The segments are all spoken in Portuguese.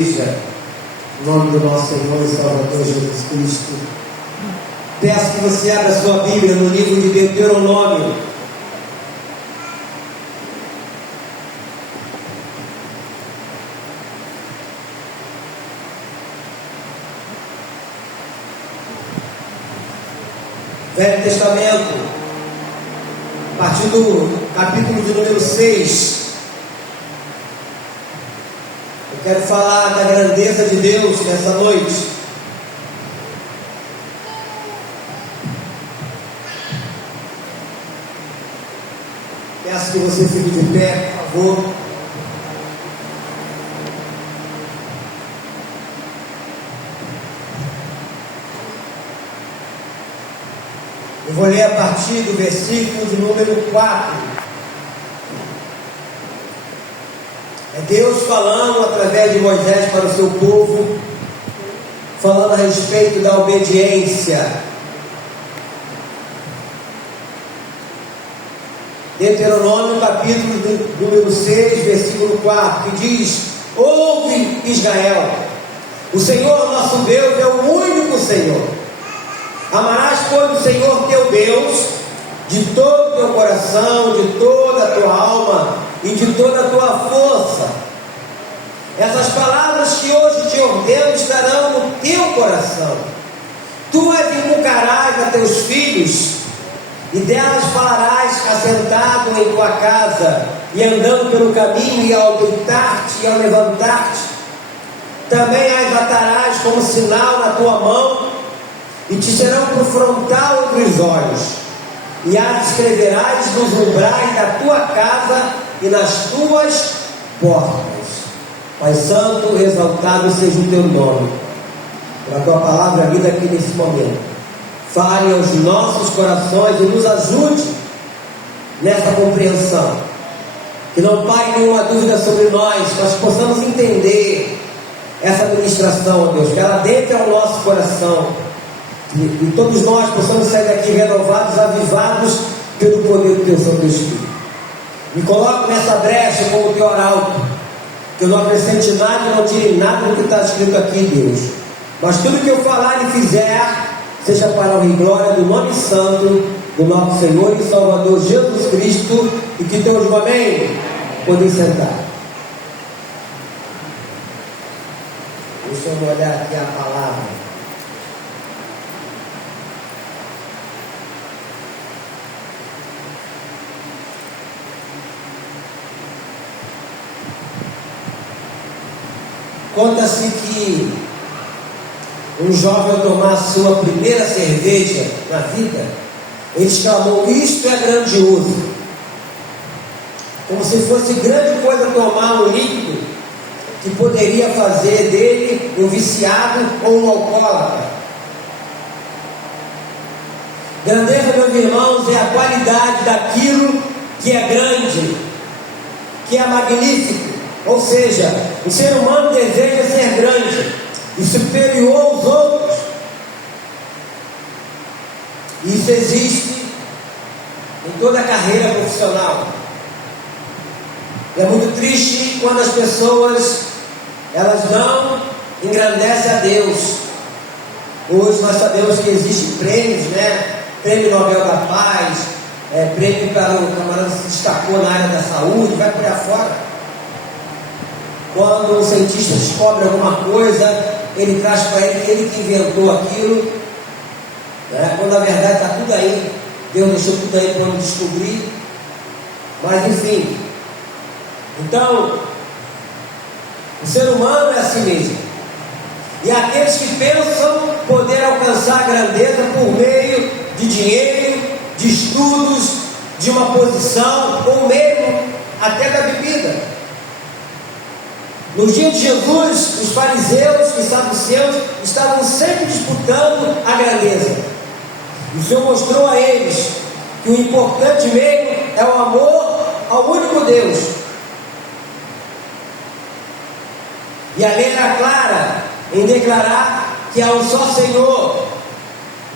Igreja, em nome do nosso Senhor e Salvador Jesus Cristo, peço que você abra a sua Bíblia no livro de Deuteronômio. Velho Testamento, a partir do capítulo de número 6. Quero falar da grandeza de Deus nessa noite. Peço que você fique de pé, por favor. Eu vou ler a partir do versículo de número 4. É Deus falando através de Moisés para o seu povo, falando a respeito da obediência. Deuteronômio capítulo número 6, versículo 4, que diz: ouve, Israel, o Senhor nosso Deus é o único Senhor. Amarás, pois, o Senhor teu Deus de todo o teu coração, de toda a tua alma e de toda a tua força. Essas palavras que hoje te ordeno estarão no teu coração. Tu as inculcarás a teus filhos, e delas falarás assentado em tua casa, e andando pelo caminho, e ao deitar-te e ao levantar-te. Também as atarás como sinal na tua mão, e te serão por frontal entre os olhos, e as escreverás nos umbrais da tua casa e nas tuas portas. Pai Santo, exaltado seja o teu nome, pela tua palavra vida aqui nesse momento. Fale aos nossos corações e nos ajude nessa compreensão. Que não paire nenhuma dúvida sobre nós possamos entender essa ministração, ó Deus, que ela dentro ao nosso coração. E todos nós possamos sair daqui renovados, avivados pelo poder do teu Santo Espírito. Me coloco nessa brecha como teu arauto, que eu não acrescente nada e não tire nada do que está escrito aqui, Deus. Mas tudo que eu falar e fizer, seja para a honra e glória do nome santo do nosso Senhor e Salvador Jesus Cristo, e que Deus, amém. Podem sentar. Deixa eu olhar aqui a palavra. Conta-se que um jovem, ao tomar a sua primeira cerveja na vida, ele exclamou: isto é grandioso. Como se fosse grande coisa tomar um líquido que poderia fazer dele um viciado ou um alcoólatra. Grandeza, meus irmãos, é a qualidade daquilo que é grande, que é magnífico. Ou seja, o ser humano deseja ser grande e superior aos outros. Isso existe em toda a carreira profissional. É muito triste quando as pessoas elas não engrandecem a Deus. Hoje nós sabemos que existem prêmios, né? Prêmio Nobel da Paz, prêmio para o camarada que se destacou na área da saúde, vai por aí afora. Quando um cientista descobre alguma coisa, ele traz para ele que ele que inventou aquilo, né? Quando na verdade está tudo aí, Deus deixou tudo aí para eu descobrir. Mas enfim, então o ser humano é assim mesmo. E aqueles que pensam poder alcançar a grandeza por meio de dinheiro, de estudos, de uma posição, ou mesmo até da bebida. Nos dias de Jesus, os fariseus e saduceus estavam sempre disputando a grandeza. E o Senhor mostrou a eles que o importante mesmo é o amor ao único Deus. E a lei era clara em declarar que há um só Senhor,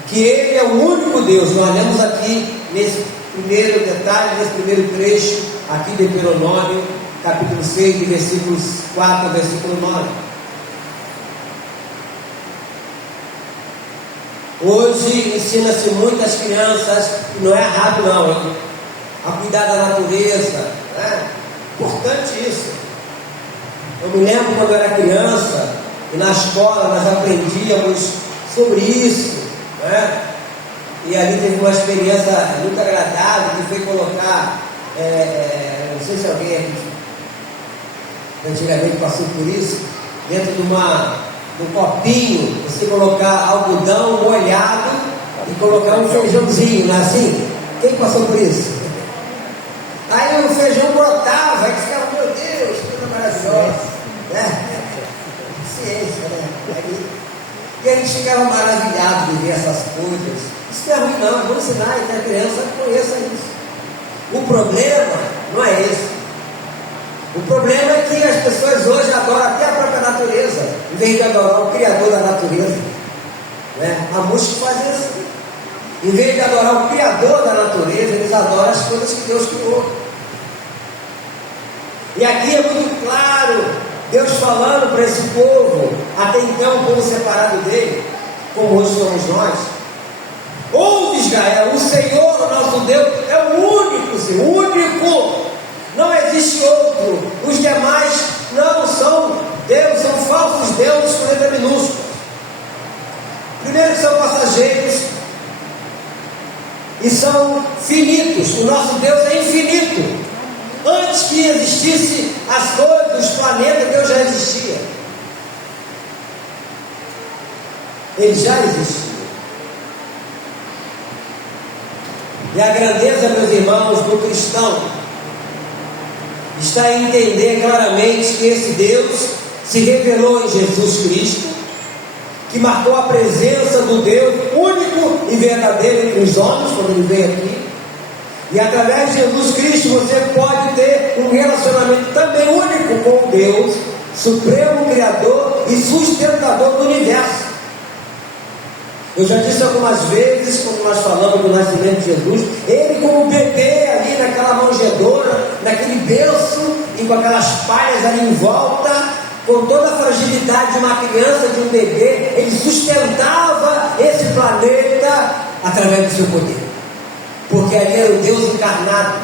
que Ele é o único Deus. Nós lemos aqui nesse primeiro detalhe, nesse primeiro trecho aqui de Deuteronômio, capítulo 6, de versículos 4 ao versículo 9. Hoje ensina-se muitas crianças, e não é errado não, hein? A cuidar da natureza, né? Importante isso. Eu me lembro quando eu era criança, e na escola nós aprendíamos sobre isso, né? E ali teve uma experiência muito agradável, que foi colocar, não sei se alguém aqui antigamente passou por isso, dentro de um copinho, você colocar algodão molhado e colocar um feijãozinho, não é assim? Quem passou por isso? Aí o feijão brotava, aí ficava, meu Deus, que coisa maravilhosa, né? Ciência, né? E a gente ficava maravilhado de ver essas coisas. Isso não é ruim não, é bom ensinar que a criança conheça isso. O problema não é esse. O problema é que as pessoas hoje adoram até a própria natureza, em vez de adorar o Criador da natureza, né? Há muitos que fazem isso. Em vez de adorar o Criador da natureza, eles adoram as coisas que Deus criou. E aqui é muito claro, Deus falando para esse povo, até então um povo separado dele, como hoje somos nós. Ouve, Israel, o Senhor nosso Deus é o único, Senhor, o único. Não existe outro. Os demais não são Deus, são falsos deuses com letra minúscula. Primeiro, são passageiros e são finitos. O nosso Deus é infinito. Antes que existisse as coisas, os planetas, Deus já existia. Ele já existia. E a grandeza, meus irmãos, do cristão está em entender claramente que esse Deus se revelou em Jesus Cristo, que marcou a presença do Deus único e verdadeiro entre os homens, quando ele veio aqui. E através de Jesus Cristo você pode ter um relacionamento também único com o Deus, Supremo Criador e Sustentador do Universo. Eu já disse algumas vezes, quando nós falamos do nascimento de Jesus, ele como bebê ali naquela manjedoura, naquele berço e com aquelas palhas ali em volta, com toda a fragilidade de uma criança, de um bebê, ele sustentava esse planeta através do seu poder, porque ali era o Deus encarnado.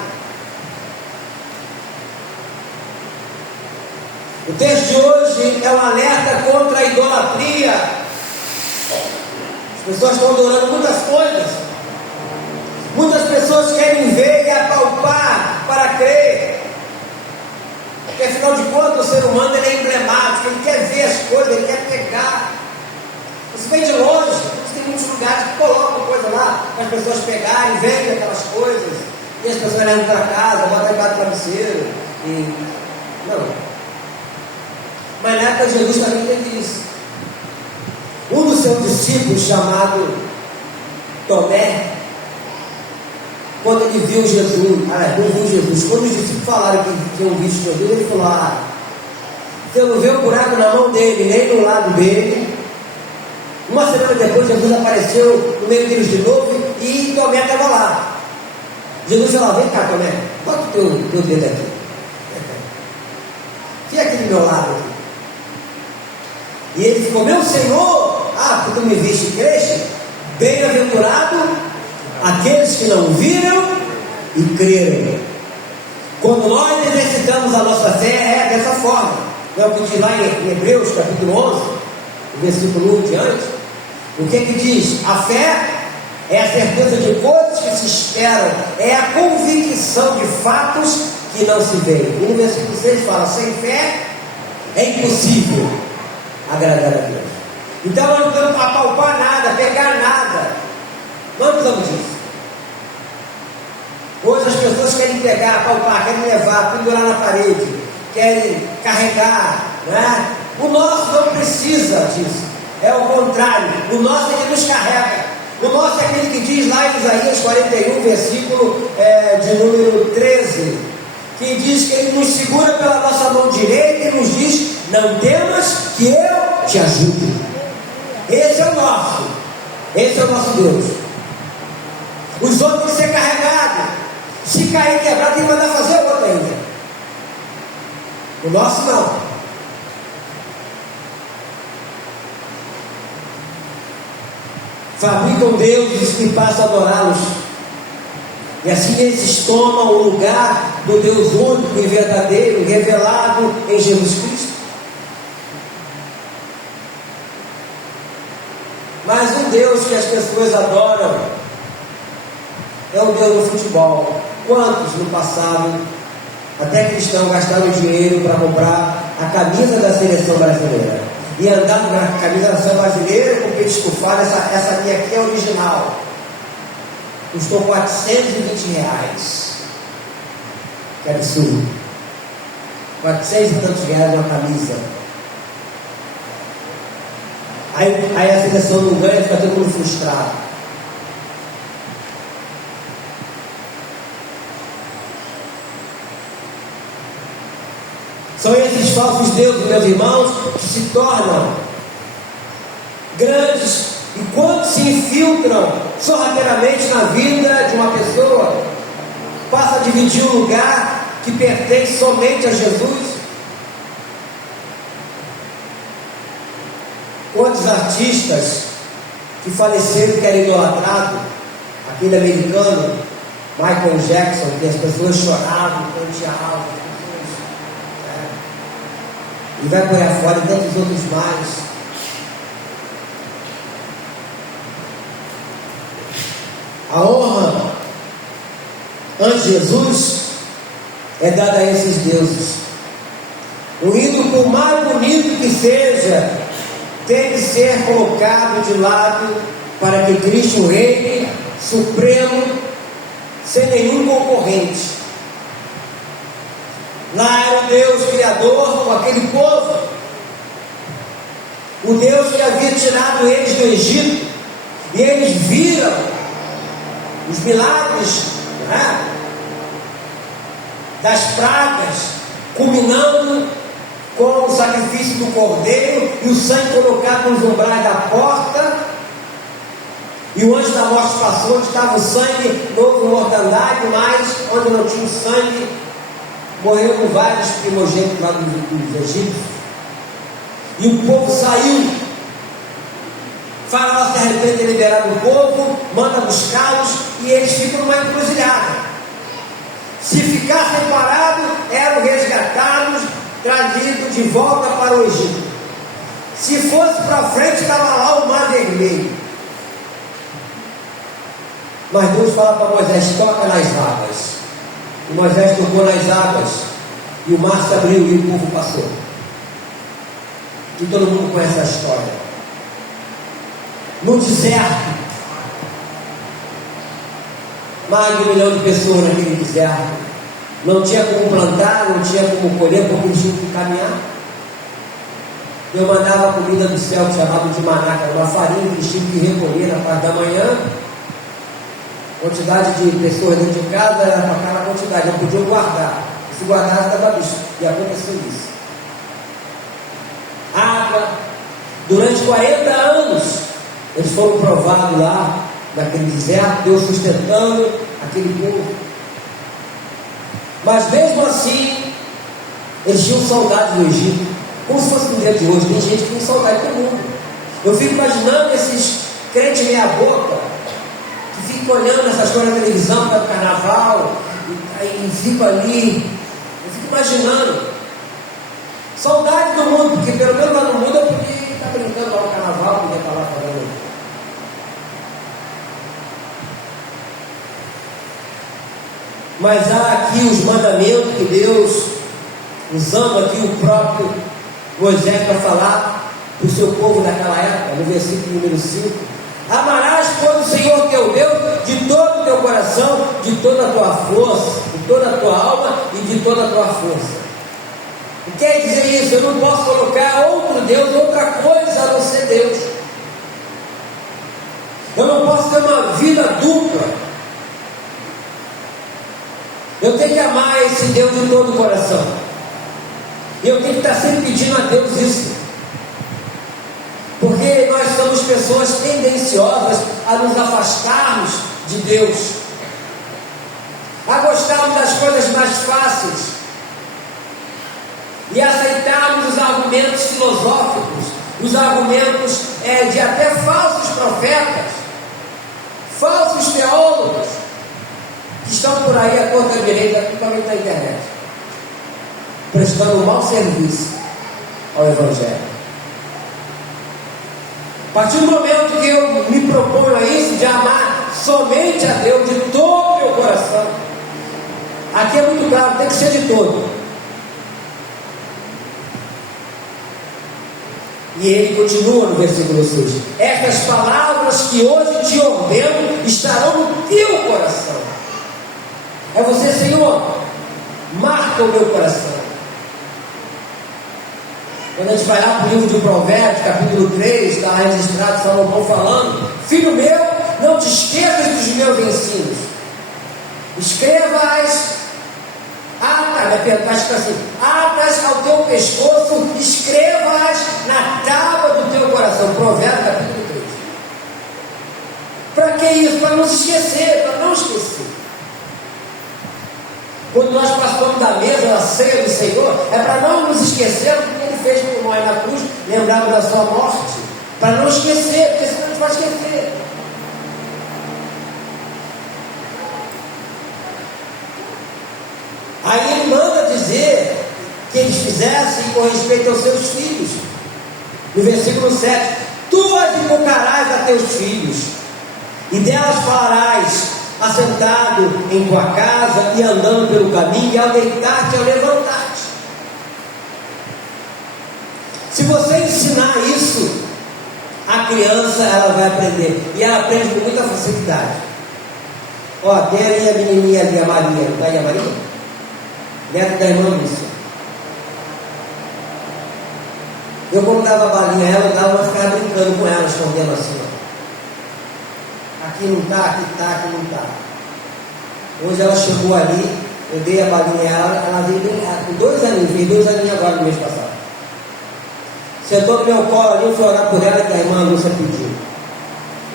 O texto de hoje é um alerta contra a idolatria. As pessoas estão adorando muitas coisas. Muitas pessoas querem ver e apalpar para crer. Porque afinal de contas o ser humano ele é emblemático, ele quer ver as coisas, ele quer pegar. Você vem de longe, tem muitos lugares que colocam coisa lá para as pessoas pegarem, vendem aquelas coisas, e as pessoas levam para casa, botam embaixo do travesseiro. Não. Mas na época de Jesus também teve isso. Um dos seus discípulos, chamado Tomé, quando ele viu Jesus, quando os discípulos falaram que tinham visto Jesus, ele falou: você não vê um buraco na mão dele, nem no lado dele. Uma semana depois, Jesus apareceu no meio deles de novo e Tomé estava lá. Jesus falou: vem cá, Tomé, bota o teu dedo aqui. Fica aqui do meu lado aqui. E ele ficou: meu Senhor, porque tu me viste e creste, bem-aventurado aqueles que não viram e creram. Quando nós exercitamos a nossa fé, é dessa forma. Não é o que diz lá em Hebreus capítulo 11, versículo 1 diante. O que é que diz? A fé é a certeza de coisas que se esperam, é a convicção de fatos que não se veem. E no versículo 6 fala: sem fé é impossível agradar a Deus. Então nós não precisamos apalpar nada, pegar nada. Não precisamos disso. Hoje as pessoas querem pegar, apalpar, querem levar, pendurar na parede, querem carregar, né? O nosso não precisa disso. É o contrário. O nosso é que nos carrega. O nosso é aquele que diz lá em Isaías 41, versículo de número 13, que diz que ele nos segura pela nossa mão direita e nos diz: não temas, que eu te ajudo. Esse é o nosso. Esse é o nosso Deus. Os outros têm que ser carregados. Se cair, quebrar, tem que mandar fazer o outro ainda. O nosso não. fabricam deuses e passam a adorá-los. E assim eles tomam o lugar do Deus único e verdadeiro, revelado em Jesus Cristo. Mas um Deus que as pessoas adoram é o Deus do futebol. Quantos no passado, até cristãos, gastaram dinheiro para comprar a camisa da seleção brasileira? E andaram com a camisa da seleção brasileira com peito estufado, essa minha aqui é original. Custou R$420. Que absurdo. 400 e tantos reais uma camisa. Aí a seleção não ganha, fica todo mundo frustrado. São esses falsos deuses, meus irmãos, que se tornam grandes e quando se infiltram sorrateiramente na vida de uma pessoa, passa a dividir um lugar que pertence somente a Jesus. Quantos artistas que faleceram que era idolatrado, aquele americano, Michael Jackson, que as pessoas choravam, canteavam, e vai por aí fora e tantos outros mais. A honra ante Jesus é dada a esses deuses. O ídolo, por mais bonito que seja, tem que ser colocado de lado para que Cristo reine supremo, sem nenhum concorrente. Lá era o Deus Criador com aquele povo, o Deus que havia tirado eles do Egito, e eles viram os milagres, né, das pragas, culminando com o sacrifício do cordeiro e o sangue colocado nos umbrais da porta. E o anjo da morte passou, onde estava o sangue, novo mortandade, mas onde não tinha o sangue, morreu com vários primogênitos lá dos egípcios. E o povo saiu. Faraó se arrepende de liberar o povo, manda buscá-los e eles ficam numa encruzilhada. Se ficassem parados, eram resgatados, trazidos de volta para o Egito. Se fosse para frente, estava lá o Mar Vermelho. Mas Deus fala para Moisés: toca nas águas. E Moisés tocou nas águas, e o mar se abriu e o povo passou. E todo mundo conhece a história. No deserto, mais de 1 milhão de pessoas naquele deserto. Não tinha como plantar, não tinha como colher, porque eles tinham que caminhar. Eu mandava a comida do céu, que chamavam de maná, que era uma farinha que eles tinham que recolher na parte da manhã. Quantidade de pessoas dentro de casa era para aquela quantidade, não podiam guardar. Se guardasse, estava bicho. E aconteceu isso. Água. Durante 40 anos, eles foram provados lá, naquele deserto, Deus sustentando aquele povo. Mas mesmo assim, eles tinham saudade do Egito, como se fosse no dia de hoje. Tem gente que tem saudade do mundo. Eu fico imaginando esses crentes meia boca, que ficam olhando essas coisas na televisão para o carnaval, e ficam ali. Eu fico imaginando. Saudade do mundo, porque pelo menos lá no mundo eu podia estar brincando lá no carnaval, podia estar lá falando. Mas há aqui os mandamentos que Deus, usando aqui o próprio Moisés para falar para o seu povo naquela época, no versículo número 5: amarás, pois, o Senhor teu Deus de todo o teu coração, de toda a tua força, de toda a tua alma e de toda a tua força. O que quer dizer isso? Eu não posso colocar outro Deus, outra coisa a não ser Deus. Eu não posso ter uma vida dupla. Eu tenho que amar esse Deus de todo o coração. E eu tenho que estar sempre pedindo a Deus isso. Porque nós somos pessoas tendenciosas a nos afastarmos de Deus, a gostarmos das coisas mais fáceis e aceitarmos os argumentos filosóficos, os argumentos de até falsos profetas, falsos teólogos que estão por aí à torta direita, principalmente na internet, prestando um mau serviço ao Evangelho. A partir do momento que eu me proponho a isso, de amar somente a Deus de todo o meu coração, aqui é muito claro, tem que ser de todo. E ele continua no versículo 6: estas palavras que hoje te ordeno estarão no teu coração. É você, Senhor, marca o meu coração. Quando a gente vai lá para o livro de Provérbios, capítulo 3, está registrado Salomão falando: filho meu, não te esqueças dos meus ensinos, escreva-as, atas ao teu pescoço, escreva-as na tábua do teu coração. Provérbios, capítulo 3. Para que isso? Para não se esquecer, para não esquecer. Quando nós participamos da mesa, da ceia do Senhor, é para não nos esquecermos do que Ele fez por nós na cruz, lembrarmos da sua morte, para não esquecer, porque senão a gente vai esquecer. Aí Ele manda dizer que eles fizessem com respeito aos seus filhos. No versículo 7: tu as invocarás a teus filhos, e delas falarás, assentado em tua casa e andando pelo caminho, e ao deitar-te e ao levantar-te. Se você ensinar isso, a criança ela vai aprender, e ela aprende com muita facilidade. Ó, tem ali a menininha ali, a Maria, não está aí a Maria? Neto da irmã Lúcia. Eu, como dava balinha a ela, eu dava, ficava brincando com ela, escondendo assim, ó. Aqui não está, aqui está, aqui não está. Hoje ela chegou ali, eu dei a balinha a ela, ela veio bem com 2 aninhos, fez 2 aninhos agora no mês passado. Sentou no meu colo ali, eu fui orar por ela, que a irmã Lúcia pediu.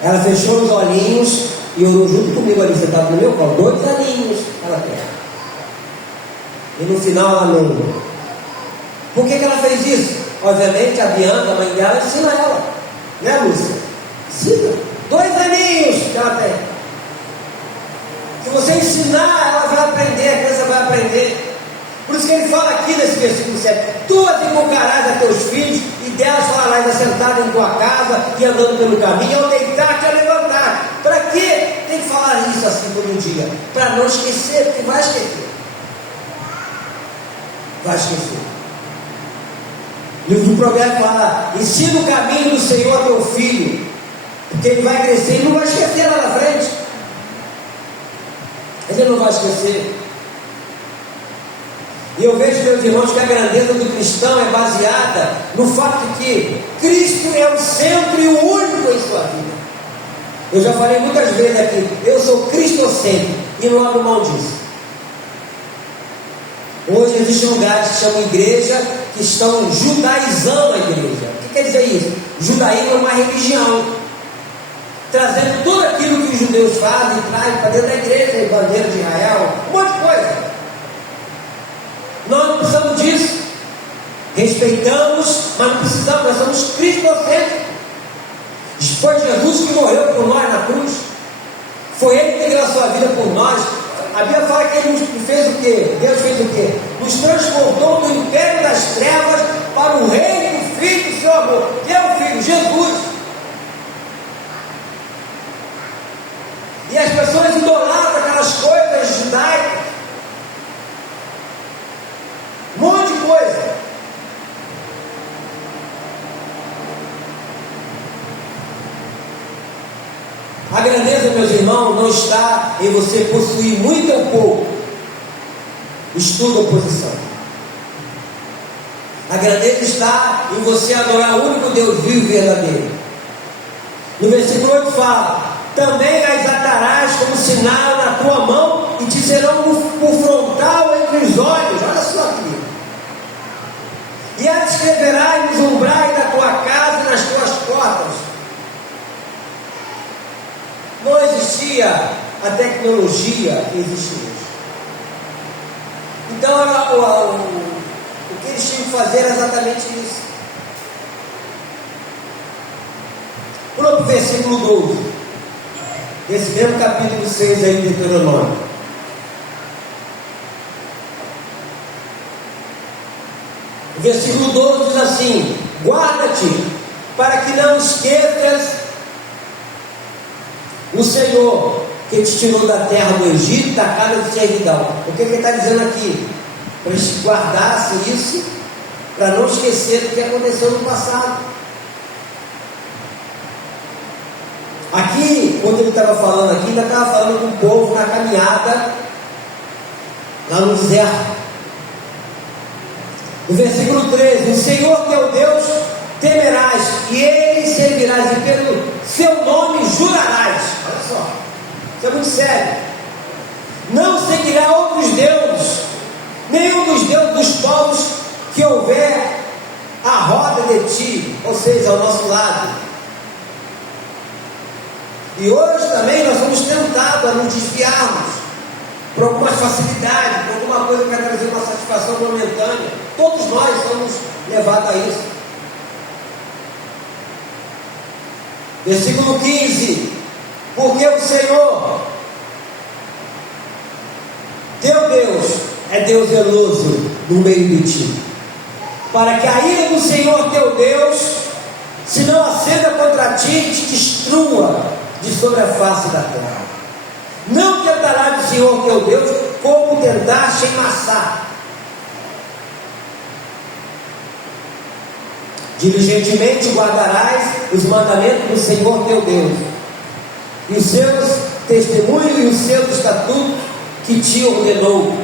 Ela fechou os olhinhos e orou junto comigo ali, sentado no meu colo. 2 aninhos ela tem. E no final ela não. Por que ela fez isso? Obviamente a Bianca, a mãe dela, ensina ela. Né, Lúcia? Ensina. 2 aninhos que ela tem. Se você ensinar, ela vai aprender, a criança vai aprender. Por isso que ele fala aqui nesse versículo 7: tu as invocarás a teus filhos, e delas falarás assentado em tua casa e andando pelo caminho, ao deitar-te e ao levantar. Para quê? Tem que falar isso assim por um dia, para não esquecer, porque vai esquecer. Vai esquecer. O livro do Provérbio fala: ensina o caminho do Senhor a teu filho, porque ele vai crescer e não vai esquecer lá na frente. Ele não vai esquecer. E eu vejo, meus irmãos, que a grandeza do cristão é baseada no fato de que Cristo é o centro e o único em sua vida. Eu já falei muitas vezes aqui: eu sou cristocêntrico e não abro mão disso. Hoje existem lugares que chamam igreja, que estão judaizando a igreja. O que quer dizer isso? O judaísmo é uma religião, trazendo tudo aquilo que os judeus fazem, trazem para dentro da igreja, bandeira de Israel, um monte de coisa. Nós não precisamos disso. Respeitamos, mas não precisamos, nós somos cristocêntricos. Foi Jesus que morreu por nós na cruz. Foi Ele que deu a sua vida por nós. A Bíblia fala que Ele nos fez o quê? Deus fez o quê? Nos transportou do império das trevas para o reino do Filho do seu amor. Que é o Filho, Jesus. E as pessoas idolatram aquelas coisas judaicas. Um monte de coisa. A grandeza, meus irmãos, não está em você possuir muito ou pouco. Estudo ou posição. A grandeza está em você adorar o único Deus vivo e verdadeiro. No versículo 8 fala: também as atarás como sinal na tua mão e te serão por frontal entre os olhos. Olha só aqui. E as escreverás nos umbrais da tua casa e nas tuas portas. Não existia a tecnologia que existe hoje. Então o que eles tinham que fazer era exatamente isso. Pula para o versículo 12. nesse mesmo capítulo 6 aí de Deuteronômio. O versículo 12 diz assim: guarda-te para que não esqueças o Senhor que te tirou da terra do Egito, da casa de servidão. O que ele está dizendo aqui? Para eles guardassem isso, para não esquecer do que aconteceu no passado. Aqui, quando ele estava falando aqui, ainda estava falando com o povo na caminhada lá no deserto. No versículo 13: o Senhor teu Deus temerás, e Ele servirás, e pelo seu nome jurarás. Olha só, isso é muito sério. Não seguirá outros deuses, nenhum dos deuses dos povos que houver à roda de ti, ou seja, ao nosso lado. E hoje também nós somos tentados a nos desviarmos por alguma facilidade, por alguma coisa que vai trazer uma satisfação momentânea. Todos nós somos levados a isso. Versículo 15: porque o Senhor teu Deus é Deus zeloso no meio de ti, para que a ira do Senhor teu Deus, se não acenda contra ti, te destrua de sobre a face da terra. Não tentará o Senhor teu Deus como tentaste em Massá. Diligentemente guardarás os mandamentos do Senhor teu Deus, e os seus testemunhos e os seus estatutos que te ordenou.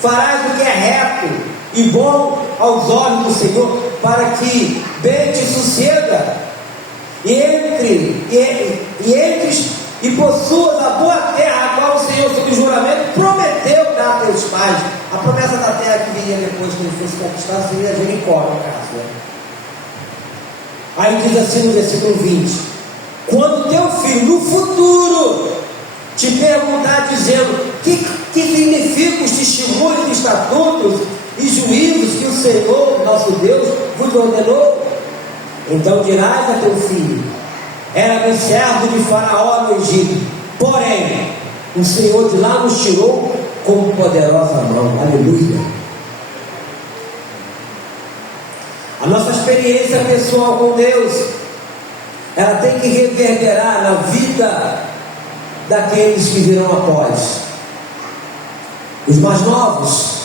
Farás o que é reto e bom aos olhos do Senhor, para que bem te suceda, e entres e possuas a boa terra, a qual o Senhor, sob juramento, prometeu dar a teus pais. A promessa da terra que viria depois que ele fosse conquistado seria Jericó, no caso, né? Aí diz assim no versículo 20: quando teu filho no futuro te perguntar, dizendo: que significam os testemunhos, estatutos e juízos que o Senhor, nosso Deus, vos ordenou? Então dirás a teu filho: éramos servos de Faraó no Egito, porém o Senhor de lá nos tirou com poderosa mão. Aleluia. A nossa experiência pessoal com Deus, ela tem que reverberar na vida daqueles que virão após. Os mais novos,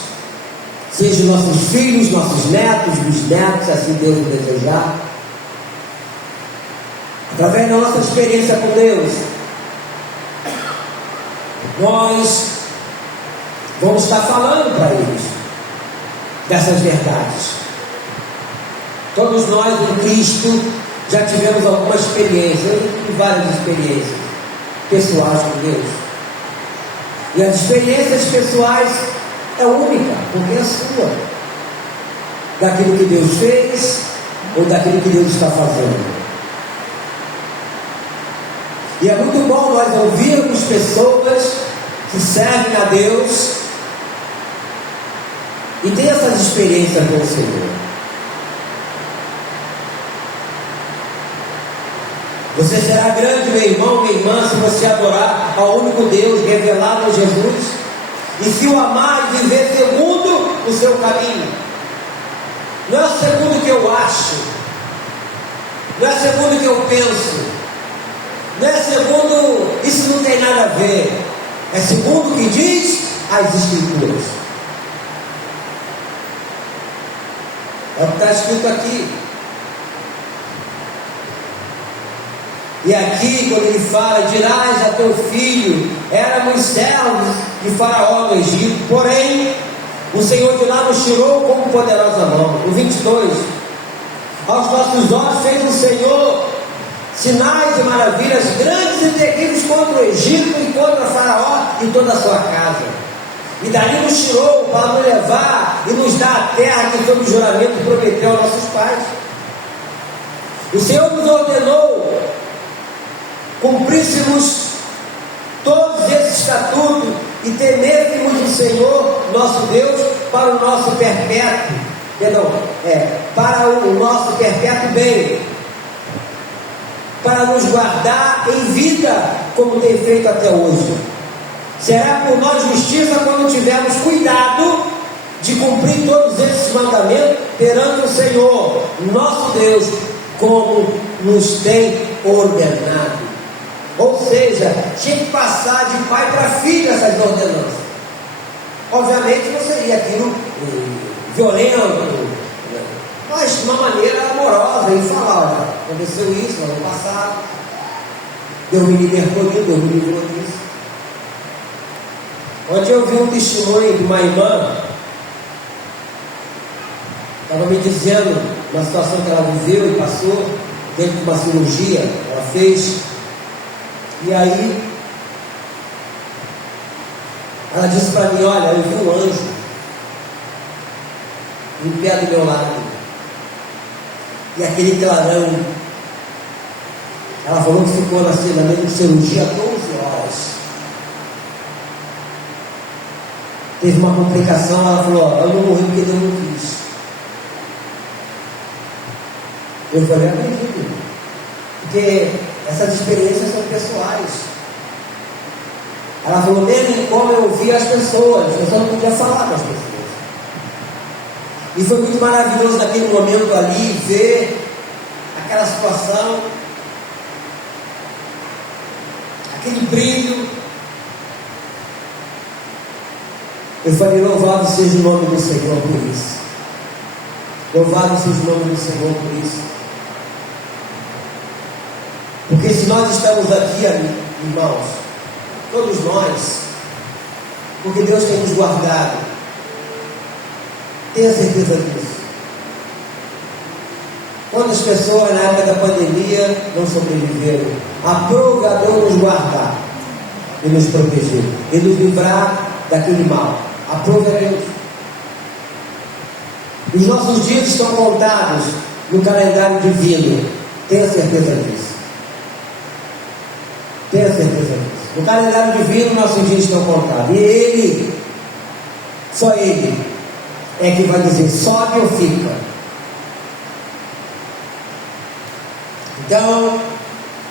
sejam nossos filhos, nossos netos, bisnetos, se assim Deus o desejar. Através da nossa experiência com Deus, nós vamos estar falando para eles dessas verdades. Todos nós em Cristo já tivemos alguma experiência, eu tive várias experiências pessoais com Deus. E as experiências pessoais é única, porque é sua. Daquilo que Deus fez ou daquilo que Deus está fazendo. E é muito bom nós ouvirmos pessoas que servem a Deus e têm essas experiências com o Senhor. Você será grande, meu irmão, minha irmã, se você adorar ao único Deus revelado em Jesus, e se o amar e viver segundo o seu caminho. Não é segundo o que eu acho, não é segundo o que eu penso, não é segundo, isso não tem nada a ver, é segundo o que diz as Escrituras. É o que está escrito aqui. E aqui, quando ele fala: dirás a teu filho, éramos servos de Faraó no Egito, porém o Senhor de lá nos tirou com poderosa mão. No 22: aos nossos olhos fez o Senhor sinais e maravilhas grandes e terríveis contra o Egito e contra Faraó e toda a sua casa. E dali nos tirou para nos levar e nos dar a terra que sob juramento prometeu aos nossos pais. O Senhor nos ordenou cumpríssemos todos esses estatutos e temêssemos o Senhor nosso Deus para o nosso perpétuo, para o nosso perpétuo bem. para nos guardar em vida, como tem feito até hoje. Será por nós justiça quando tivermos cuidado de cumprir todos esses mandamentos perante o Senhor, nosso Deus, como nos tem ordenado. Ou seja, tinha que passar de pai para filho essas ordenanças. Obviamente não seria aquilo violento, mas de uma maneira amorosa, e falar: olha, aconteceu isso no ano passado, Deus me libertou disso, Deus me livrou disso. Ontem eu vi um testemunho de uma irmã, estava me dizendo uma situação que ela viveu e passou, dentro de uma cirurgia, ela fez, e aí ela disse para mim: olha, eu vi um anjo em pé do meu lado, e aquele clarão, ela falou que ficou na mesma cirurgia 12 horas. Teve uma complicação, ela falou: ó, eu não morri porque Deus não quis. Eu falei: acredito, porque essas experiências são pessoais. Ela falou: mesmo como eu ouvia as pessoas não podiam falar com as pessoas. E foi muito maravilhoso naquele momento ali ver aquela situação, aquele brilho. Eu falei: louvado seja o nome do Senhor por isso. Louvado seja o nome do Senhor por isso. Porque se nós estamos aqui, irmãos, todos nós, porque Deus tem nos guardado, tenha certeza disso. Quantas pessoas na época da pandemia não sobreviveram? Aprove a Deus nos guardar e nos proteger e nos livrar daquele mal. Aprove a Deus. Os nossos dias estão contados no calendário divino. Tenha certeza disso. Tenha certeza disso. No calendário divino, nossos dias estão contados. E Ele, só Ele, é que vai dizer: sobe ou fica. Então,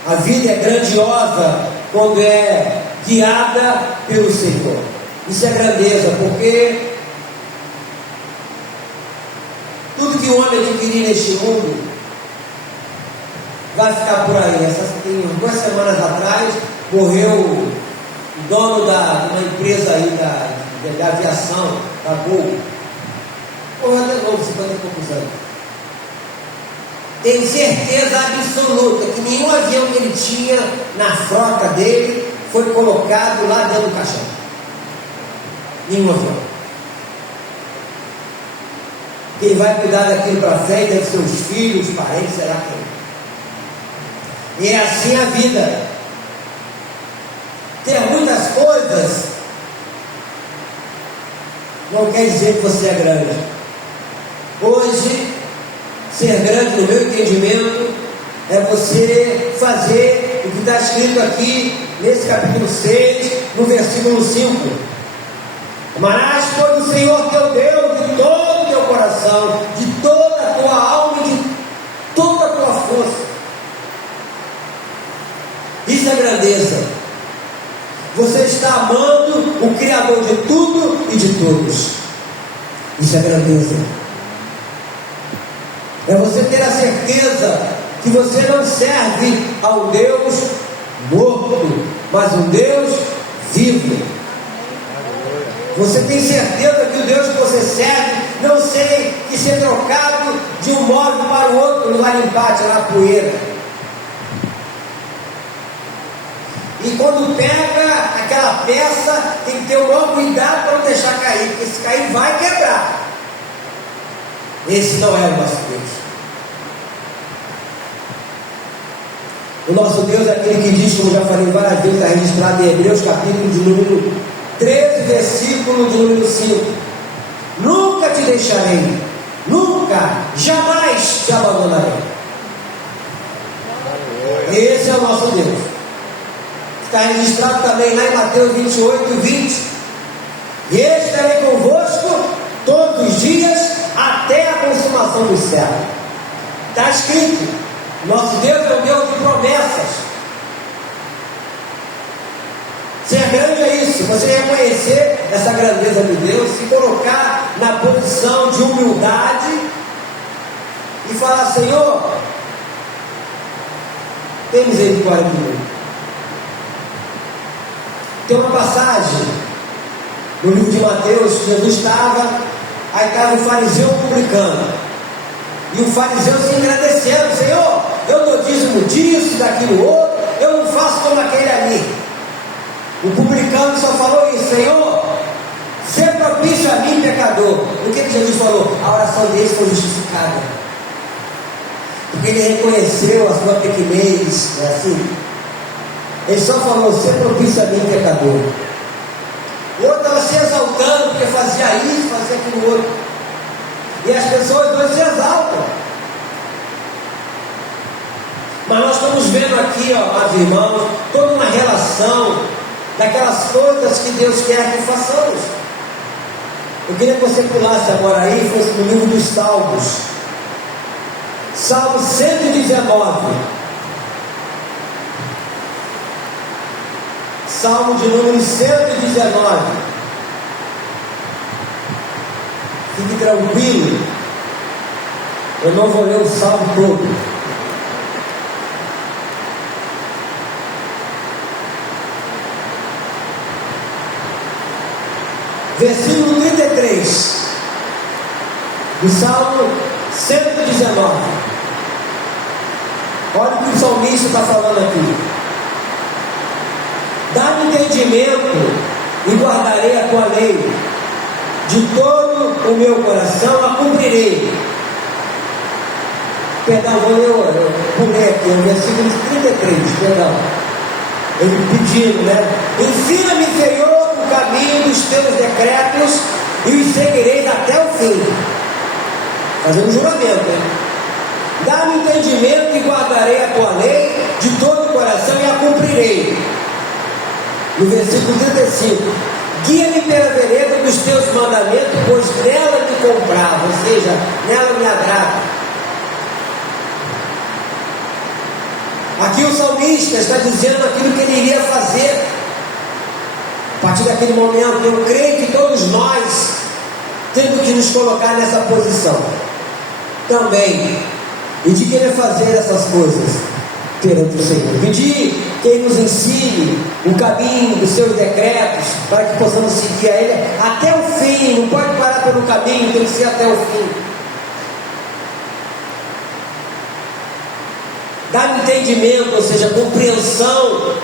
a vida é grandiosa quando é guiada pelo Senhor. Isso é grandeza, porque tudo que o homem adquirir neste mundo vai ficar por aí. Tem 2 semanas atrás morreu o dono de uma empresa aí da aviação, da Gol. Morreu até novo, 50 e poucos anos. Tenho certeza absoluta que nenhum avião que ele tinha na frota dele foi colocado lá dentro do caixão. Nenhum avião. Quem vai cuidar daquilo para frente deve ser os filhos, os parentes, sei lá quem. E é assim a vida. Ter muitas coisas não quer dizer que você é grande. Hoje, ser grande, no meu entendimento, é você fazer o que está escrito aqui nesse capítulo 6, no versículo 5. Amarás, pois, o Senhor teu Deus de todo o teu coração, de toda a tua alma e de toda a tua força. Isso é grandeza. Você está amando o Criador de tudo e de todos. Isso é grandeza. É você ter a certeza que você não serve ao Deus morto, mas um Deus vivo. Você tem certeza que o Deus que você serve não sei que ser trocado de um móvel para o outro, não vai limpar, tirar a poeira. E quando pega aquela peça, tem que ter o maior cuidado para não deixar cair, porque se cair vai quebrar. Esse não é o nosso Deus. O nosso Deus é aquele que diz, como já falei várias vezes, está registrado em Hebreus capítulo de número 13, versículo de número 5. Nunca te deixarei, nunca, jamais te abandonarei. Esse é o nosso Deus. Está registrado também lá em Mateus 28, 20. E estarei convosco todos os dias até a consumação do século. Está escrito. Nosso Deus é um Deus de promessas. Ser grande é isso, você reconhecer essa grandeza de Deus, se colocar na posição de humildade e falar: Senhor, tem misericórdia de mim. Tem uma passagem no livro de Mateus, Jesus estava, aí estava o fariseu publicano, e o fariseu se engrandecendo: Senhor, eu dou dízimo disso, daquilo outro, eu não faço como aquele ali. O publicano só falou isso: Senhor, ser propício a mim, pecador. O que Jesus falou? A oração dele foi justificada, porque ele reconheceu a sua pequenez, é assim. Ele só falou: ser propício a mim, pecador. O outro estava se exaltando porque fazia isso, fazia aquilo outro. E as pessoas hoje se exaltam. Mas nós estamos vendo aqui, ó, meus irmãos, toda uma relação daquelas coisas que Deus quer que façamos. Eu queria que você pulasse agora aí, fosse no livro dos Salmos. Salmo 119. Salmo de número 119. Fique tranquilo, eu não vou ler o salmo todo. Versículo 33 do Salmo 119. Olha o que o salmista está falando aqui: dá-me entendimento e guardarei a tua lei, de todo o meu coração a cumprirei. Perdão, eu pulei aqui, o versículo 33, perdão. Ele pedindo, né? Ensina-me, Senhor, o caminho dos teus decretos e os seguirei até o fim. Fazendo um juramento, né? Dá-me entendimento e guardarei a tua lei de todo o coração e a cumprirei. No versículo 35: guia-me pela vereda dos teus mandamentos, pois nela me comprava, ou seja, nela me agrada. Aqui o salmista está dizendo aquilo que ele iria fazer a partir daquele momento. Eu creio que todos nós temos que nos colocar nessa posição também, e de querer fazer essas coisas perante o Senhor, pedir que Ele nos ensine o caminho dos seus decretos, para que possamos seguir a Ele até o fim. Não pode parar pelo caminho, tem que ser até o fim. Dá-me entendimento, ou seja, compreensão,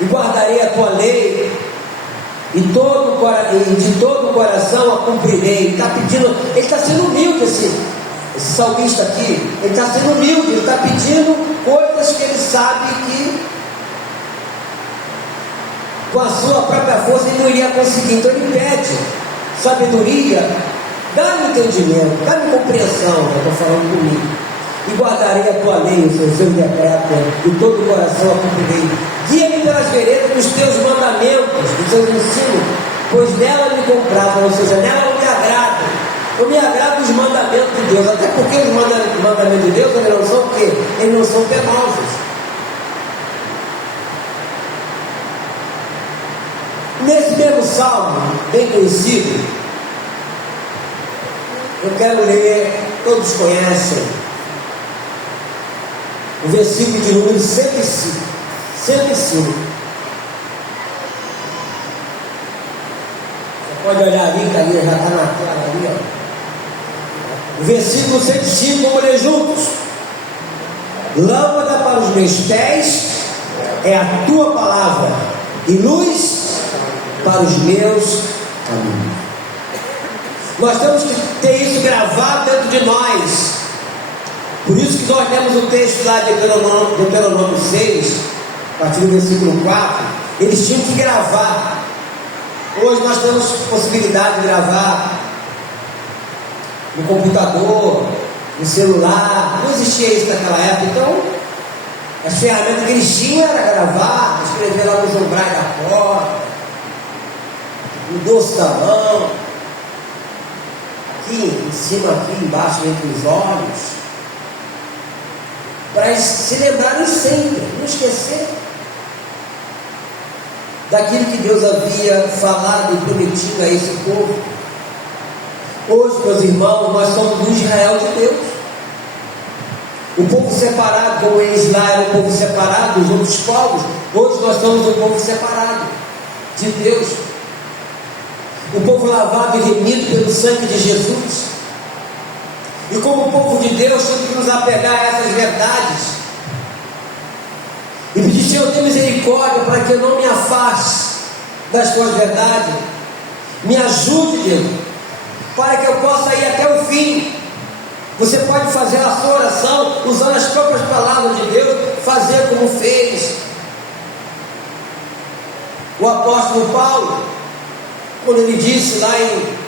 e guardarei a tua lei, e de todo o coração a cumprirei. Ele está pedindo, ele está sendo humilde, esse salmista aqui. Ele está sendo humilde, ele está pedindo coisas que ele sabe que com a sua própria força ele não iria conseguir. Então ele pede sabedoria, dá-me entendimento, dá-me compreensão. Eu estou falando comigo. E guardarei a tua lei, o seu decreto, de todo o coração a cumprirei. Guia-me pelas veredas dos teus mandamentos, dos teus ensinos, pois nela me comprava, ou seja, nela eu me agrado. Eu me agrado dos mandamentos de Deus, até porque os mandamentos de Deus, eles não são o quê? Eles não são penosos. Nesse mesmo salmo, bem conhecido, eu quero ler, todos conhecem, o versículo de número 105. 105. Você pode olhar ali, que ali já está na tela ali, ó. O versículo 105, vamos ler juntos. Lâmpada para os meus pés é a tua palavra, e luz para os meus caminhos. Nós temos que ter isso gravado dentro de nós. Por isso que nós temos o texto lá de Deuteronômio 6, a partir do versículo 4, eles tinham que gravar. Hoje nós temos possibilidade de gravar no computador, no celular. Não existia isso naquela época. Então, as ferramentas que eles tinham era gravar, escrever lá nos umbrais da porta, no dorso da mão, aqui em cima, aqui embaixo, entre os olhos. para se lembrarem sempre, não esquecer daquilo que Deus havia falado e prometido a esse povo. Hoje, meus irmãos, nós somos o Israel de Deus. O povo separado, como eles lá eram o povo separado dos outros povos, hoje nós somos o povo separado de Deus. O povo lavado e remido pelo sangue de Jesus. E como povo de Deus, temos que nos apegar a essas verdades e pedir: Senhor, tenha misericórdia para que eu não me afaste das tuas verdades. Me ajude, Deus, para que eu possa ir até o fim. Você pode fazer a sua oração usando as próprias palavras de Deus, fazer como fez o apóstolo Paulo, quando ele disse lá em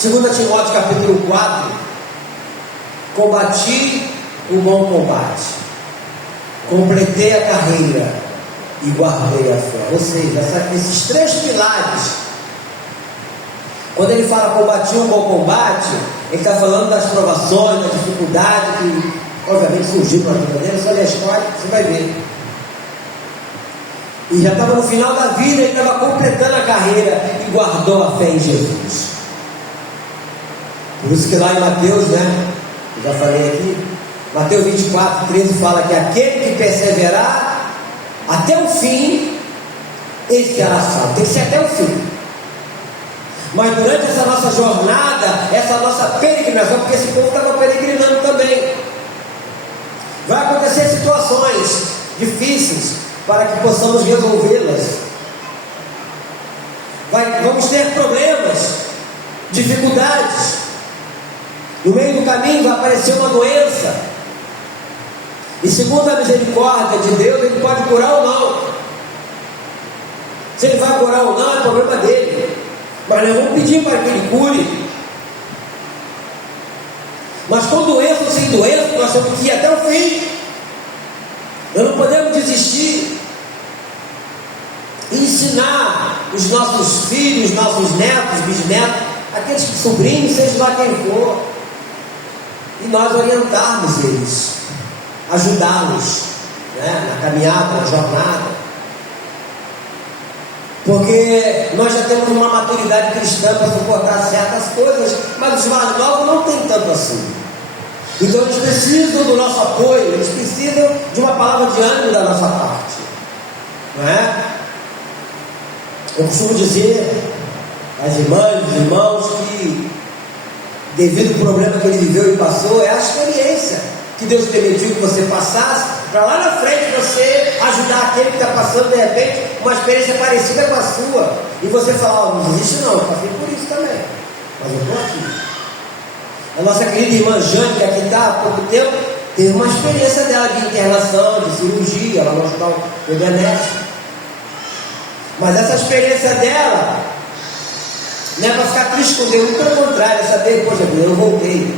2 Timóteo capítulo 4: combati o bom combate, completei a carreira e guardei a fé. Ou seja, esses três pilares. Quando ele fala combati um bom combate, ele está falando das provações, da dificuldade que obviamente surgiu na vida dele. Só ler a história, você vai ver. E já estava no final da vida, ele estava completando a carreira e guardou a fé em Jesus. Por isso que lá em Mateus, eu já falei aqui, Mateus 24, 13 fala que aquele que perseverar até o fim, esse será salvo. Tem que ser até o fim. Mas durante essa nossa jornada, essa nossa peregrinação, porque esse povo estava peregrinando também, vai acontecer situações difíceis para que possamos resolvê-las. Vamos ter problemas, dificuldades. No meio do caminho vai aparecer uma doença, e segundo a misericórdia de Deus, Ele pode curar ou não. Se Ele vai curar ou não, é problema dele. Mas nós vamos pedir para que Ele cure. Mas com doença ou sem doença, nós temos que ir até o fim. Nós não podemos desistir. E ensinar os nossos filhos, nossos netos, bisnetos, aqueles sobrinhos, seja lá quem for, e nós orientarmos eles, ajudá-los, na caminhada, na jornada. Porque nós já temos uma maturidade cristã para suportar certas coisas, mas os mais novos não têm tanto assim. Então eles precisam do nosso apoio, eles precisam de uma palavra de ânimo da nossa parte, não é? Eu costumo dizer às irmãs, aos irmãos, que devido ao problema que ele viveu e passou, é a experiência que Deus permitiu que você passasse, para lá na frente você ajudar aquele que está passando de repente uma experiência parecida com a sua, e você falar: não existe não, eu passei por isso também, mas eu estou aqui. A nossa querida irmã Jane, que aqui está há pouco tempo, teve uma experiência dela de internação, de cirurgia, ela no hospital Ebenezer. Mas essa experiência dela não é para ficar triste com Deus, pelo contrário, é saber: poxa, eu voltei.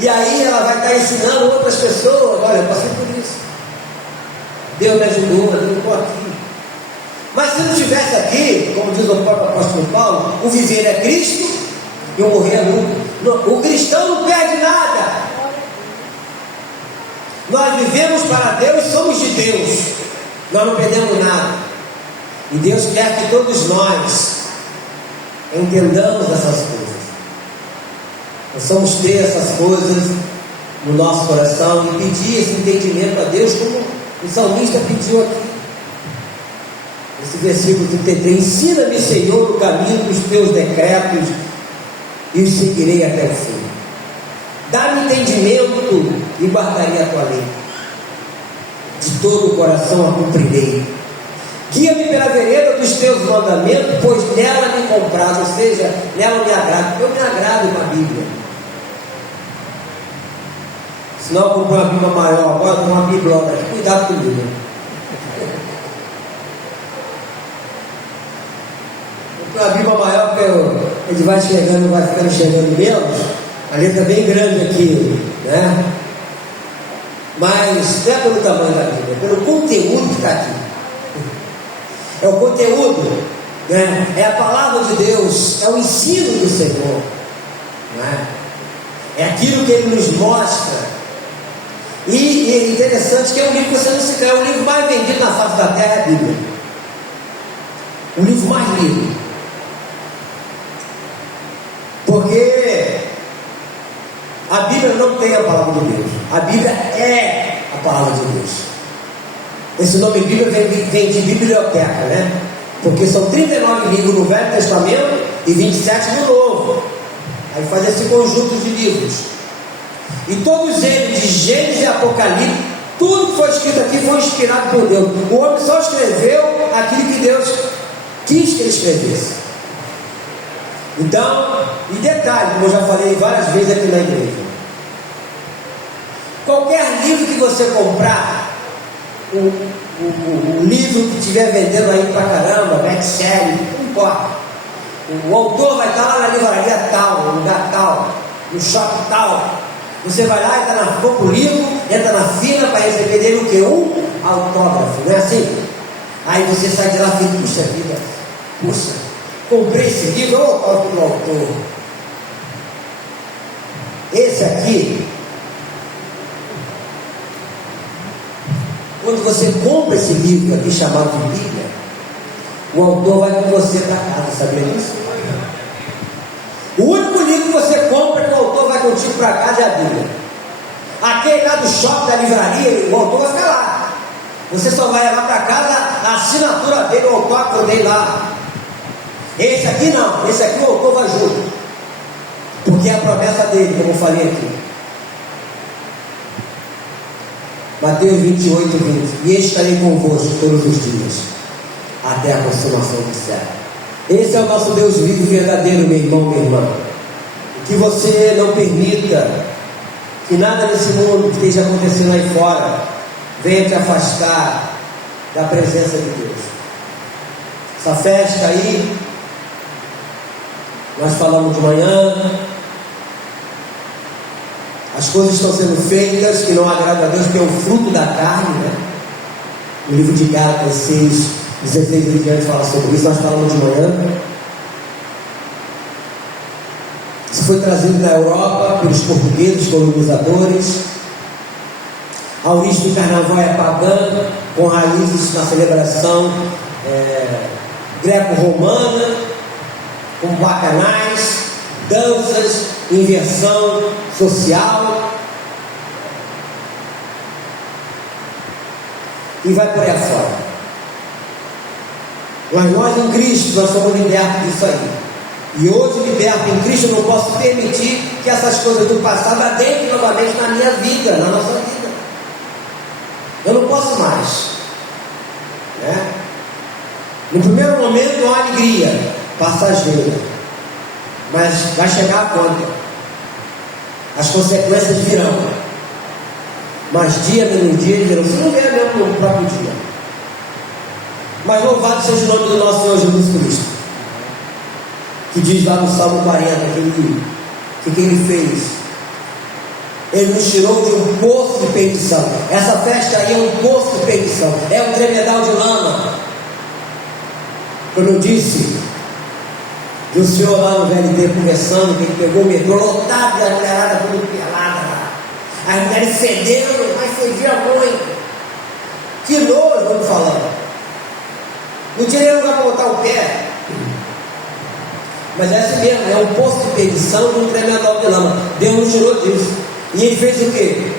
E aí ela vai estar ensinando outras pessoas: olha, eu passei por isso, Deus me ajudou, eu estou aqui. Mas se não estivesse aqui, como diz o próprio apóstolo Paulo, o viver é Cristo e o morrer é lucro. O cristão não perde nada. Nós vivemos para Deus e somos de Deus. Nós não perdemos nada. E Deus quer que todos nós entendamos essas coisas. Possamos ter essas coisas no nosso coração e pedir esse entendimento a Deus, como o salmista pediu aqui. Esse versículo 33: ensina-me, Senhor, o caminho dos teus decretos e os seguirei até o fim. Dá-me entendimento e guardarei a tua lei. De todo o coração a cumprirei. Guia-me pela vereda dos teus mandamentos, pois nela me compraz, ou seja, nela me agrado. Eu me agrado com a Bíblia. Senão eu compro uma Bíblia maior, agora com uma Bíblia, cuidado comigo. Compro uma Bíblia maior, porque ele vai chegando, vai ficando chegando menos, a letra é bem grande aqui, né? Mas não é pelo tamanho da Bíblia, é pelo conteúdo que está aqui. É o conteúdo, é a palavra de Deus, é o ensino do Senhor, É aquilo que Ele nos mostra. E é interessante que é um livro que você não se quer. É o livro mais vendido na face da terra, é a Bíblia. O livro mais lido. Porque a Bíblia não tem a palavra de Deus. A Bíblia é a palavra de Deus. Esse nome Bíblia vem de biblioteca, né? Porque são 39 livros no Velho Testamento e 27 no Novo. Aí faz esse conjunto de livros. E todos eles, de Gênesis e Apocalipse, tudo que foi escrito aqui foi inspirado por Deus. O homem só escreveu aquilo que Deus quis que ele escrevesse. Então, e detalhe, como eu já falei várias vezes aqui na igreja, qualquer livro que você comprar, o livro que estiver vendendo aí pra caramba, best-seller, não importa, o autor vai estar lá na livraria tal, no lugar tal, no shopping tal. Você vai lá, entra na compra o livro, entra na fila para receber dele o que? Um autógrafo, não é assim? Aí você sai de lá e puxa vida, puxa, comprei esse livro, autógrafo do autor. Esse aqui, quando você compra esse livro aqui chamado de Bíblia, o autor vai com você para casa, sabia disso? O único livro que você compra que o autor vai contigo para casa é a Bíblia. Aquele lá do shopping, da livraria, o autor vai ficar lá. Você só vai levar para casa a assinatura dele, o autógrafo dele lá. Esse aqui não, esse aqui o autor vai junto. Porque é a promessa dele, como eu falei aqui. Mateus 28, 20. E eu estarei convosco todos os dias, até a consumação do século. Esse é o nosso Deus vivo e verdadeiro, meu irmão, minha irmã. Que você não permita que nada nesse mundo que esteja acontecendo aí fora venha te afastar da presença de Deus. Essa festa aí, nós falamos de manhã, as coisas estão sendo feitas que não agradam a Deus, que é o fruto da carne, né? O livro de Gálatas 6, 16 e diante fala sobre isso, nós falamos de manhã. Isso foi trazido da Europa pelos portugueses, colonizadores. A origem do carnaval é pagã, com raízes na celebração greco-romana, com bacanais, danças, inversão social. E vai por aí afora. Mas nós em Cristo, nós somos libertos disso aí. E hoje, liberto em Cristo, eu não posso permitir que essas coisas do passado adentrem novamente na minha vida, na nossa vida. Eu não posso mais, né? No primeiro momento, uma alegria passageira, mas vai chegar a conta. As consequências virão. Mas dia menos dia, dirão, você não vê mesmo no próprio dia. Mas louvado seja o nome do nosso Senhor Jesus Cristo, que diz lá no Salmo 40, que ele fez? Ele nos tirou de um poço de perdição. Essa festa aí é um poço de perdição, é um tremedal de lama. Como eu disse, e o senhor lá no VLT conversando, que ele pegou o metrô lotado e a mulherada tudo pelada lá. As mulheres fedendo, mas fedia muito. Que nojo, vamos falando. Não tinha nem lugar para botar o pé. Mas é assim mesmo, é um poço de perdição de um tremendo de lama. Deus nos tirou disso. E ele fez o quê?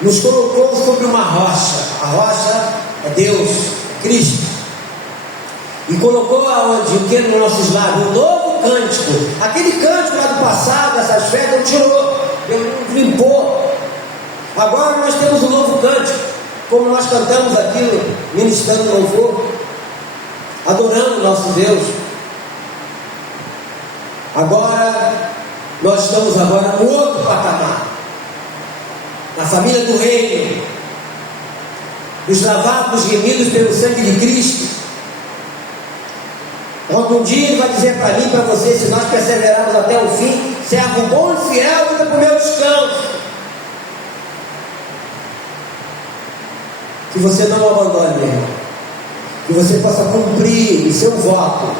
Nos colocou sobre uma rocha. A rocha é Deus, Cristo. E colocou aonde? O que nos nossos lábios? Um novo cântico. Aquele cântico lá do passado, essas festas, Deus tirou. Deus limpou. Agora nós temos um novo cântico. Como nós cantamos aquilo, ministrando louvor, adorando o nosso Deus. Agora, nós estamos agora no outro patamar, na família do reino, nos lavados, remidos pelo sangue de Cristo. Algum dia Ele vai dizer para mim e para você, se nós perseverarmos até o fim, servo bom e fiel, entra para o meu descanso. Que você não abandone, meu irmão. Que você possa cumprir o seu voto.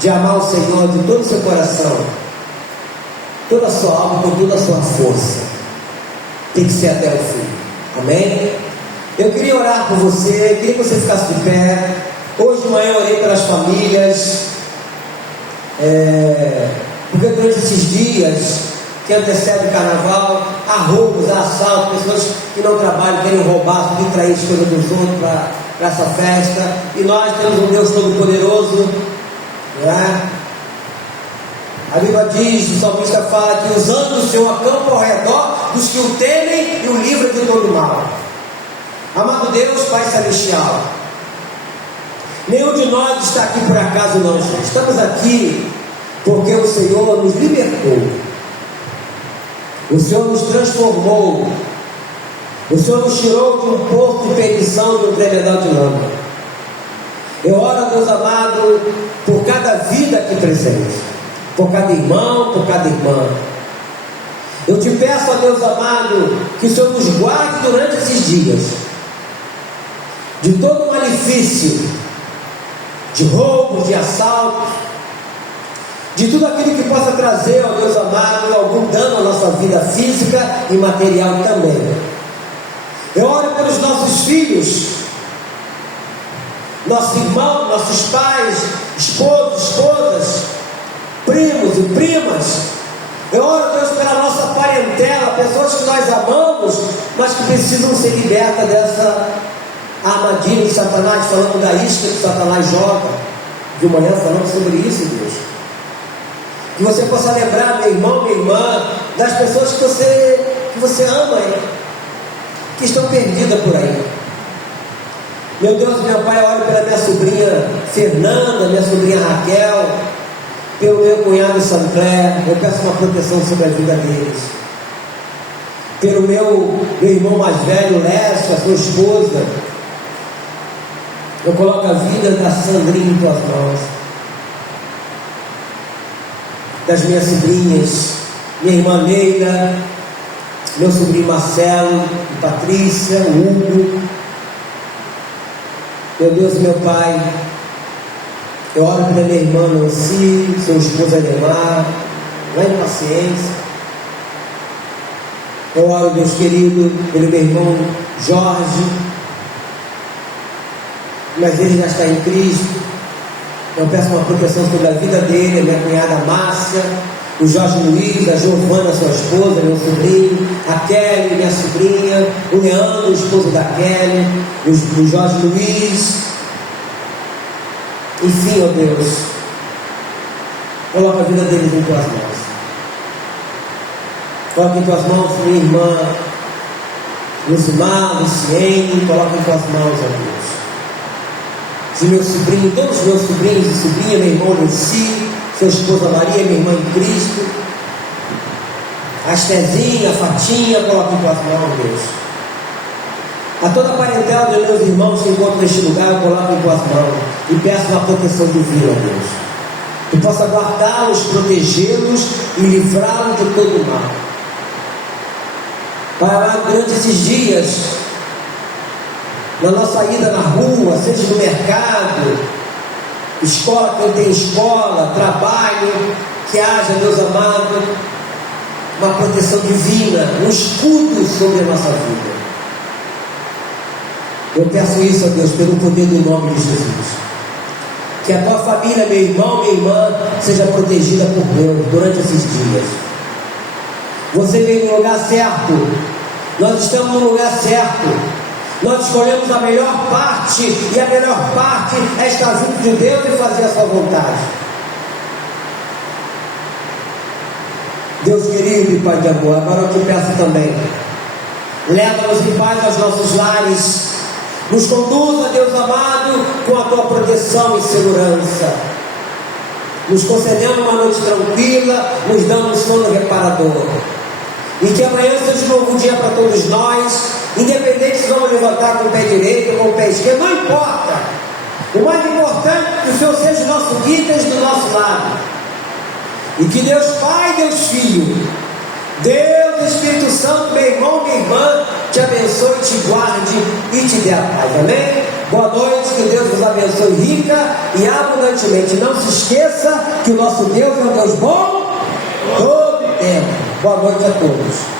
de amar o Senhor de todo o seu coração, toda a sua alma, com toda a sua força. Tem que ser até o fim. Amém? Eu queria orar por você, queria que você ficasse de pé. Hoje de manhã eu orei pelas famílias, porque durante esses dias que antecedem o carnaval, há roubos, há assaltos, pessoas que não trabalham, querem roubar, subtrair as coisas dos outros para essa festa. E nós temos um Deus Todo-Poderoso, não é? A Bíblia diz, o salmista fala que os anjos do Senhor acampam ao redor dos que o temem e o livram de todo mal. Amado Deus, Pai Celestial, nenhum de nós está aqui por acaso não, estamos aqui porque o Senhor nos libertou, o Senhor nos transformou, o Senhor nos tirou de um poço de perdição, de um tremedal de lama. Eu oro, Deus amado, por cada vida aqui presente, por cada irmão, por cada irmã. Eu te peço, ó Deus amado, que o Senhor nos guarde durante esses dias de todo o malefício, de roubo, de assalto, de tudo aquilo que possa trazer, ó Deus amado, algum dano à nossa vida física e material também. Eu oro pelos nossos filhos, nossos irmãos, nossos pais, esposos, esposas, primos e primas. Eu oro, Deus, pela nossa parentela, pessoas que nós amamos, mas que precisam ser libertas dessa armadilha de Satanás, falando da isca que Satanás joga. De manhã falando sobre isso, Deus. Que você possa lembrar, meu irmão, minha irmã, das pessoas que você ama, que estão perdidas por aí. Meu Deus, meu Pai, eu oro pela minha sobrinha Fernanda, minha sobrinha Raquel, pelo meu cunhado Sancler. Eu peço uma proteção sobre a vida deles. Pelo meu irmão mais velho, Lécio, a sua esposa. Eu coloco a vida da Sandrinha em tuas mãos, das minhas sobrinhas, minha irmã Neida, meu sobrinho Marcelo, Patrícia, Hugo. Meu Deus, meu Pai, eu oro pela minha irmã Nancy, seu esposo Ademar, lá em Paciência. Eu oro, Deus querido, pelo meu irmão Jorge, mas ele já está em Cristo. Eu peço uma proteção sobre a vida dele, a minha cunhada Márcia, o Jorge Luiz, a Giovana, sua esposa, meu sobrinho, a Kelly, minha sobrinha, o Leandro, o esposo da Kelly, o Jorge Luiz. Enfim, ó Deus, coloca a vida deles em tuas mãos. Coloca em tuas mãos minha irmã Lucimar, Luciene, coloca em tuas mãos, ó Deus. De meu sobrinho, todos os meus sobrinhos e sobrinha, meu irmão Luci, sua esposa Maria, minha irmã em Cristo, a Estezinha, a Fatinha, coloca em tuas mãos, Deus. A toda a parentela dos meus irmãos que encontram neste lugar, eu coloco em tuas mãos e peço uma proteção divina, Deus. Que possa guardá-los, protegê-los e livrá-los de todo o mal. Para durante esses dias, na nossa ida na rua, seja no mercado, escola, quem tem escola, trabalho, que haja, Deus amado, uma proteção divina, um escudo sobre a nossa vida. Eu peço isso a Deus, pelo poder do nome de Jesus. Que a tua família, meu irmão, minha irmã, seja protegida por Deus durante esses dias. Você veio no lugar certo. Nós estamos no lugar certo. Nós escolhemos a melhor parte, e a melhor parte é estar junto de Deus e fazer a sua vontade. Deus querido e Pai de amor, agora eu te peço também, leva-nos em paz aos nossos lares, nos conduza, Deus amado, com a tua proteção e segurança, nos concedendo uma noite tranquila, nos dando um sono reparador, e que amanhã seja um novo dia para todos nós, independente se vamos levantar com o pé direito ou com o pé esquerdo, não importa. O mais importante é que o Senhor seja o nosso guia e esteja do nosso lado. E que Deus Pai, Deus Filho, Deus, Espírito Santo, meu irmão, minha irmã, te abençoe, te guarde e te dê a paz. Amém? Boa noite, que Deus vos abençoe rica e abundantemente. Não se esqueça que o nosso Deus é um Deus bom todo tempo. Boa noite a todos.